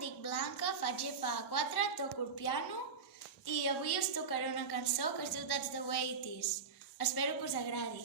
dic Blanca, faig FA4, toco el piano i avui us tocaré una cançó que es diu That's the Way It Is. Espero que us agradi.